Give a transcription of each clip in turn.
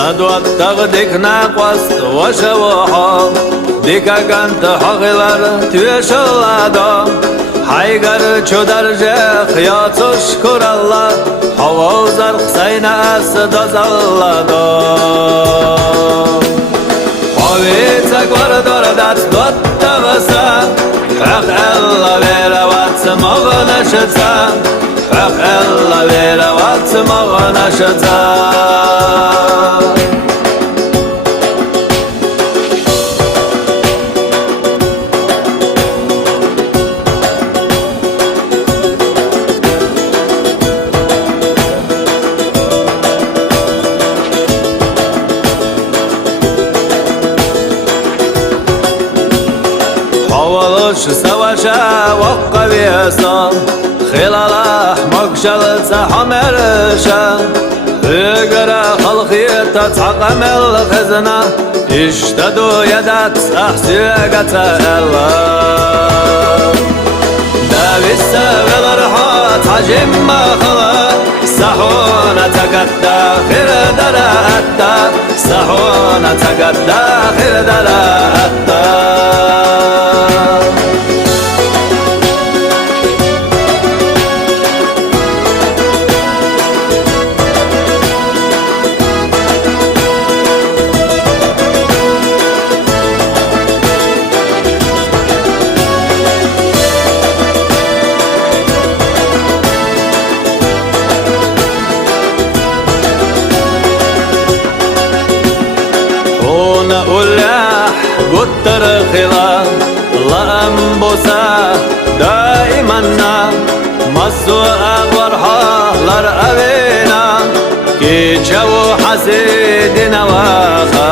Dottag1a qost وشوحو ديكا كانت حغلر تيشلادو حيقر چودر جخ يا تشكر الله حواو زرق سينا اسد زلادو حويتك وردردت Dottag1a حق الله بيرا واتمغنشتا حق الله بيرا واتمغنشتا حوالش سواشا وقبيسا خلال احمق شلت حمرشا اقرا خلقي تتعقم الخزنة اشتدوا يدات احسيقة الله داوي السبيل رحات حجم مخلا سحونة تقدى خير دراتا سحونة تقدى خير دراتا ولاح قطر خلا لأنبوسا دائما مصو أغورها لرأبينا كي جو حسيدنا واخا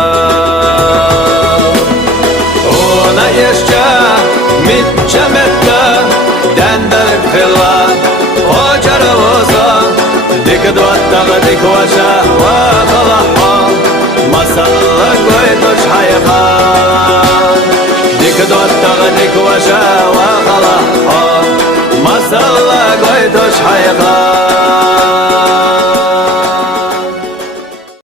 هنا يشجع متشمتا دندر خلا وجر وصا ديك Dottag1a وشا وخلحا مسلك ويتوش حيا